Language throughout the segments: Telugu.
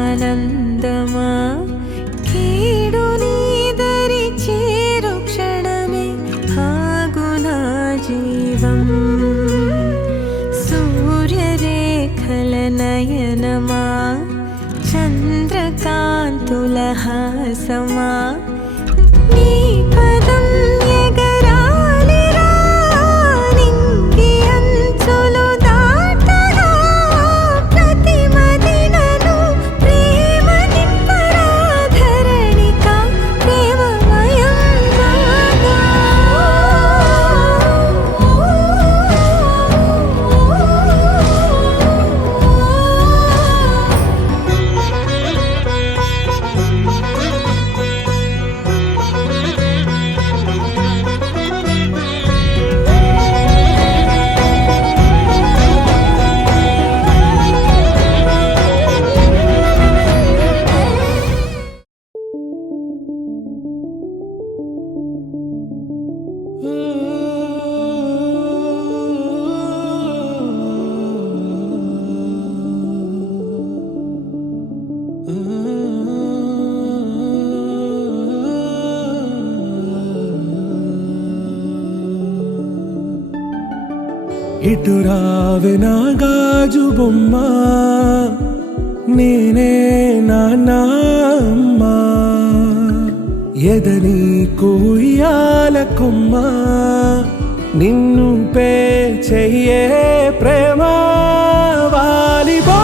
ఆనందమా కీడు నీదరి చేరు క్షణమే ఆగునా జీవం సూర్యరేఖల నయనమా చంద్రకాంతుల హాసమా నీ పదం ఎగరాలిరా నింగి అంచులు దాటగా ప్రతి మదినను ప్రేమ నింపరా ధరణిక ప్రేమమయం బాగా ఇటు రావే నా గాజు బొమ్మ నేనే నాన్నమ్మ ఎదని కుయ్యాల కొమ్మ నిన్ను పే చెయ్యే ప్రేమ వాలిబా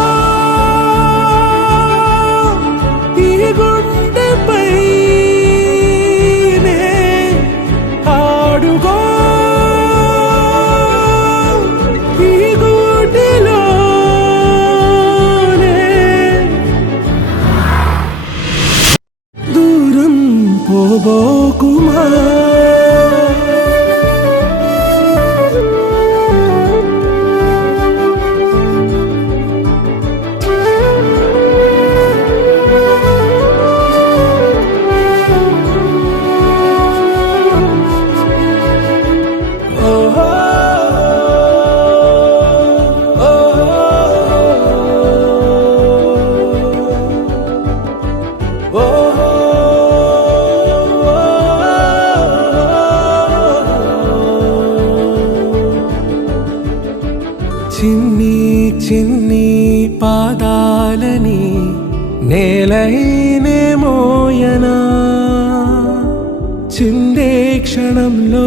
ఈ గుండెపై ఆడుగో పోబోకుమా చిన్ని చిన్ని పాదాలని నేలైనే మోయనా చిందే క్షణంలో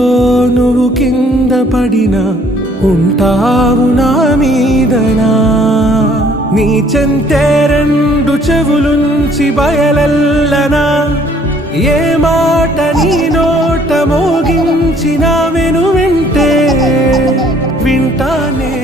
నువ్వు కింద పడినా ఉంటావు నా మీదనా నీ చెంతే రెండు చెవులుంచి బయలెల్లనా ఏ మాట నీ నోట మోగించిన వెను వింటే వింటానే